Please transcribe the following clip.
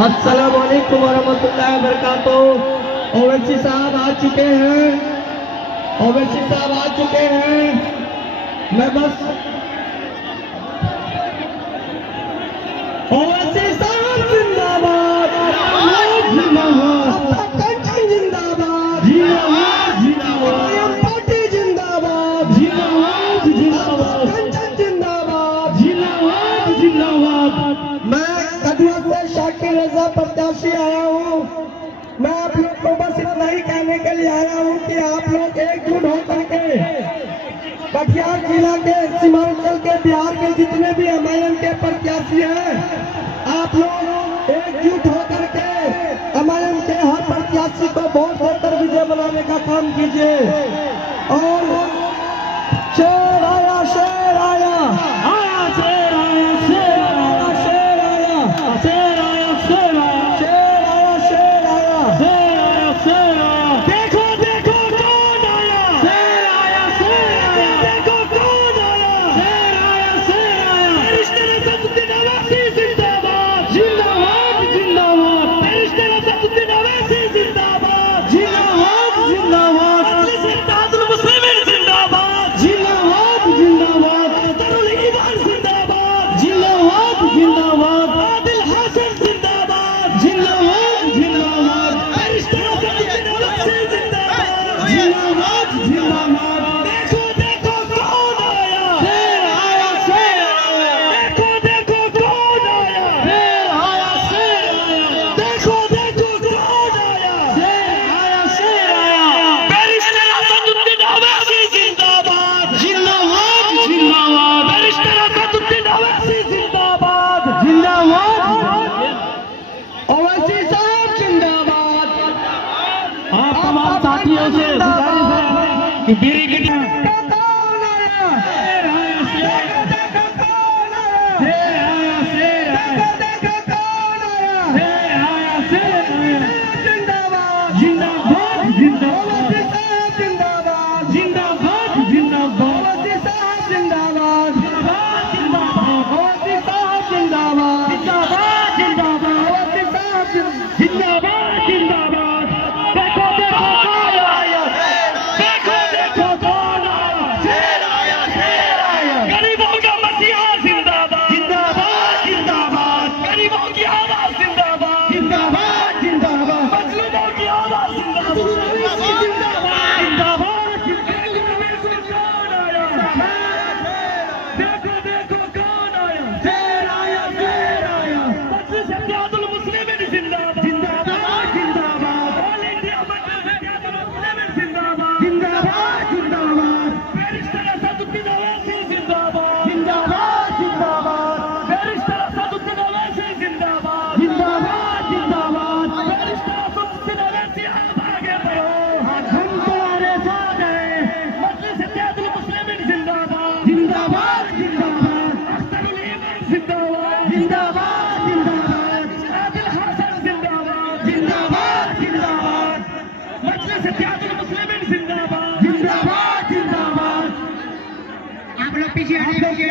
अस्सलाम वालेकुम वरहमतुल्लाहि वबरकातुहू। ओवैसी साहब आ चुके हैं, ओवैसी साहब आ चुके हैं। मैं बस ओवैसी साहब जिंदाबाद, जिंदाबाद, जिंदाबाद, जिंदाबाद, पार्टी जिंदाबाद, जिंदाबाद, जिंदाबाद, जिंदाबाद, जिंदाबाद। मैं कदवा से शाकिर रजा प्रत्याशी आया हूँ। मैं आप लोग को बस इतना ही कहने के लिए आया हूँ कि आप लोग एकजुट होकर के कटिहार जिला के, सीमांचल के, बिहार के जितने भी एमआईएम के प्रत्याशी हैं, आप लोग एकजुट होकर के एमआईएम के हर प्रत्याशी को वोट देकर विजय बनाने का काम कीजिए। और शेर आया, शेर आया, आया शेर आया, शेर आया, शेर आया, शेर आया, शेर आया, शेर आया, शेर आया, शेर आया, शेर आया। देखो देखो कौन आया, शेर आया, शेर आया, देखो कौन आया, शेर आया, शेर आया। बैरिस्टर असदुद्दीन अवैसी जिंदाबाद, जिंदाबाद, जिंदाबाद। बैरिस्टर असदुद्दीन अवैसी जिंदाबाद, जिंदाबाद, जिंदाबाद। मजलिस इत्तेहादुल मुस्लिमीन जिंदाबाद, जिंदाबाद, जिंदाबाद। अख्तरुल ईमान जिंदाबाद, जिंदाबाद, जिंदाबाद। आदिल हासन जिंदाबाद, जिंदाबाद, जिंदाबाद। बैरिस्टर असदुद्दीन अवैसी जिंदाबाद, जिंदाबाद, जिंदाबाद। देखो देखो कौन आया, शेर आया, शेर आया। देखो देखो कौन आया, शेर आया, शेर आया। देखो देखो कौन आया, शेर आया, शेर आया। बैरिस्टर असदुद्दीन अवैसी जिंदाबाद, जिंदाबाद, जिंदाबाद। बैरिस्टर असदुद्दीन अवैसी जिंदाबाद, जिंदाबाद। ओवैसी साहब जिंदाबाद। आप तमाम साथियों से गुजारिश है कि बीड़ी की कौन आया, शेर आया, शेर देखो कौन आया, शेर आया, शेर आया, देखो कौन आया, शेर आया, शेर आया। जिंदाबाद, जिंदाबाद, जिंदाबाद। ओवैसी साहब जिंदाबाद, जिंदाबाद, जिंदाबाद। ओवैसी साहब जिंदाबाद, जिंदाबाद, जिंदाबाद। ओवैसी साहब जिंदाबाद, जिंदाबाद, जिंदाबाद। ओवैसी साहब जिंदाबाद, जिंदाबाद। देखो देखो कौन आया, देखो देखो कौन आया, शेर आया, शेर आया। गरीबों का मसीहा जिंदाबाद, जिंदाबाद, जिंदाबाद। गरीबों की आवाज जिंदाबाद, जिंदाबाद, जिंदाबाद। मजलूमों की आवाज जिंदाबाद, जिंदाबाद, जिंदाबाद। कौन आया, देखो देखो कौन आया, शेर आया, शेर आया। मजलिस इत्तेहादुल मुस्लिमीन जिंदाबाद, जिंदाबाद, जिंदाबाद। ऑल इंडिया मजलिस इत्तेहादुल मुस्लिमीन जिंदाबाद, जिंदाबाद, जिंदाबाद। बैरिस्टर असदुद्दीन अवैसी जिंदाबाद, जिंदाबाद, जिंदाबाद। बैरिस्टर असदुद्दीन अवैसी जिंदाबाद, जिंदाबाद, जिंदाबाद। बैरिस्टर असदुद्दीन अवैसी आप आगे बढ़ो, हम तुम्हारे साथ हैं। मजलिस इत्तेहादुल मुस्लिमीन जिंदाबाद, जिंदाबाद, जिंदाबाद। अख्तरुल ईमान जिंदाबाद, जिंदाबाद, जिंदाबाद। आदिल हासन जिंदाबाद, जिंदाबाद, जिंदाबाद। मजलिस इत्तेहादुल मुस्लिमीन जिंदाबाद, जिंदाबाद, जिंदाबाद। आप लोग पीछे हटिए,